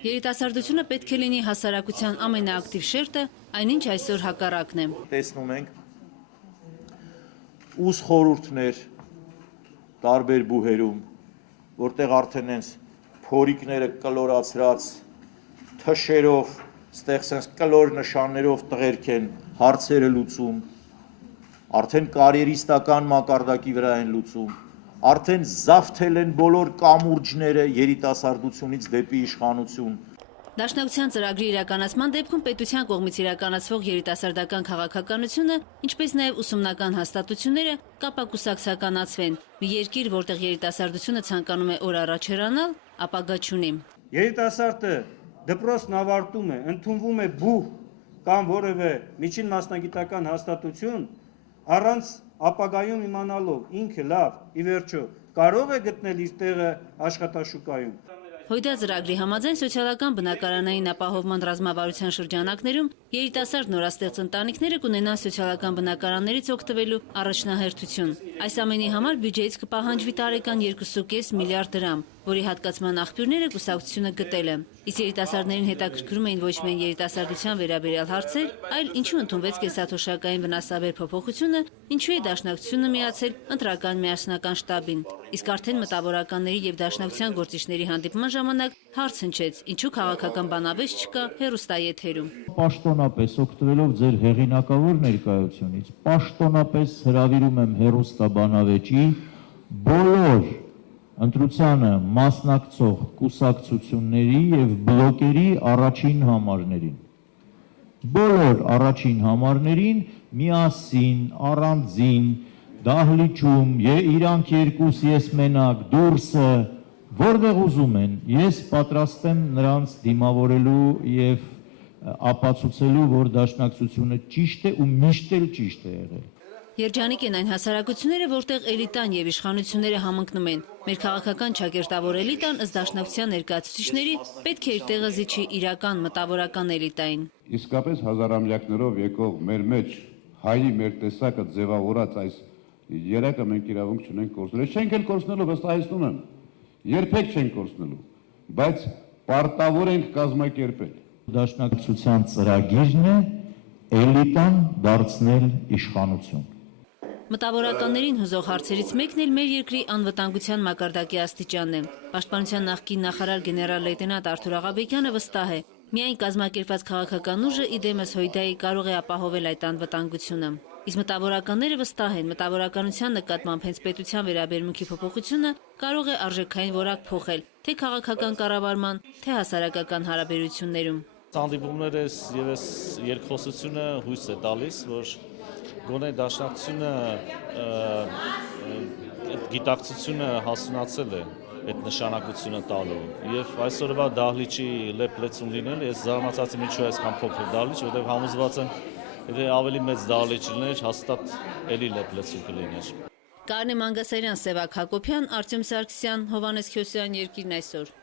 Երիտասարդությունը պետք է լինի հասարակության ամենաակտիվ շերտը, այնինչ այսօր հակառակն է։ Տեսնում ենք ուս խորհուրդներ տարբեր բուհերում, որտեղ արդեն հենց փորիկները կլորացրած թշերով, ստեղ sense կլոր նշաններով տղերք են հարցերը լուծում, արդեն կարիերիստական մակարդակի վրա են լուծում, արդեն զավթել են բոլոր կամուրջները երիտասարդությունից դեպի իշխանություն։ Դաշնակցության ծրագրի իրականացման դեպքում պետության կողմից իրականացվող երիտասարդական քաղաքականությունը, ինչպես նաև ուսումնական հաստատությունները կապակուսակցականացվեն։ Մի երկիր, որտեղ երիտասարդությունը ցանկանում է օր առաջ հեռանալ, ապագա չունի։ Երիտասարդը դպրոցն ավարտում է, ընդունվում է բուհ կամ որևէ միջին մասնագիտական հաստատություն, առանց ապագայում իմանալով ինքը լավ, ի վերջո, կարող է գտնել իր տեղը աշխատաշուկայում։ Հույդա ծրագրի համաձայն սոցիալական բնակարանային ապահովման ռազմավարության շրջանակներում երիտասարդ նորաստեղծ ընտանիքները կունենան սոցիալական բնակարաններից օգտվելու առաջնահերթություն։ Այս ամենի համար բյուջեից կպահանջվի տարեկան 2.5 միլիարդ դրամ, որի հատկացման աղբյուրները կուսակցությունը գտել է։ Իսկ երիտասարդներին հետաքրքրում էին ոչ միայն երիտասարդության վերաբերյալ հարցեր, այլ ինչու ընդունվեց կենսաթոշակային վնասաբեր փոփոխությունը, ինչու է Դաշնակցությունը միացել ընտրական միասնական շտաբին։ Իսկ արդեն մտավորականների եւ Դաշնակցության գործիչների հանդիպման ժամանակ հարց հնչեց, ինչու քաղաքական բանավեճ չկա հեռուստաեթերում։ Պաշտոնապես օգտվելով ձեր հեղինակավոր ներկայությունից, պաշտոնապես հրավիրում եմ հեռուստաբանավեճի բոլոր ընտրությանը մասնակցող կուսակցությունների եւ բլոկերի առաջին համարներին։ Բոլոր առաջին համարներին միասին, առանձին, դահլիճում, իրանք երկուս, ես մենակ, դուրսը, որտեղ ուզում են, ես պատրաստ եմ նրանց դիմավորելու եւ ապացուցելու, որ Դաշնակցությունը ճիշտ է ու միշտ էլ ճիշտ է եղել։ Երջանիկ են այն հասարակությունները, որտեղ էլիտան եւ իշխանությունները համընկնում են։ Մեր քաղաքական ճակերտավոր էլիտան ըստ Դաշնակցության ներկայացուցիչների պետք է իր տեղը զիջի իրական մտավորական էլիտային։ Իսկապես հազարամյակներով եկող մեր մեջ հայի մեր տեսակը ձևավորած այս երակը մենք իրավունք չունենք կորցնել։ Չենք էլ կորցնելու, վստահեցնում եմ։ Երբեք չենք կորցնելու, բայց պարտավոր ենք կազմակերպել։ Դաշնակցության ծրագիրն է էլիտան դարձնել իշխանություն։ Մտավորականներին հուզող հարցերից մեկն էլ մեր երկրի անվտանգության մակարդակի աստիճանն է։ Պաշտպանության նախկին նախարար գեներալ լեյտենանտ Արթուր Աղաբեկյանը վստահ է, միայն կազմակերպված քաղաքական ուժը իդեմս Հույդայի կարող է ապահովել այդ անվտանգությունը։ Իսկ մտավորականները վստահ են, մտավորականության նկատմամբ հենց պետության վերաբերմունքի փոփոխությունը կարող է արժեքային որակ փոխել թե քաղաքական կառավարման, թե հասարակական հարաբերություններում։ Հանդիպումներս եւ այս երկխոսությունը հույս է տալիս, որ գոնե Դաշնակցությունը գիտակցությունը հասունացել է այդ նշանակությունը տալու եւ այսօրվա դահլիճի լեփլեցուն լինել, ես զարմացած եմ ինչու այսքան փոքր դահլիճ, որովհետեւ համոզված եմ, եթե ավելի մեծ դահլիճ լիներ, հաստատ էլի լեփլեցուն կլիներ։ Կարնե Մանգասարյան, Սևակ Հակոբյան, Արտյոմ Սարգսյան, Հովհաննես Քյոսյան, Երկիրն այսօր։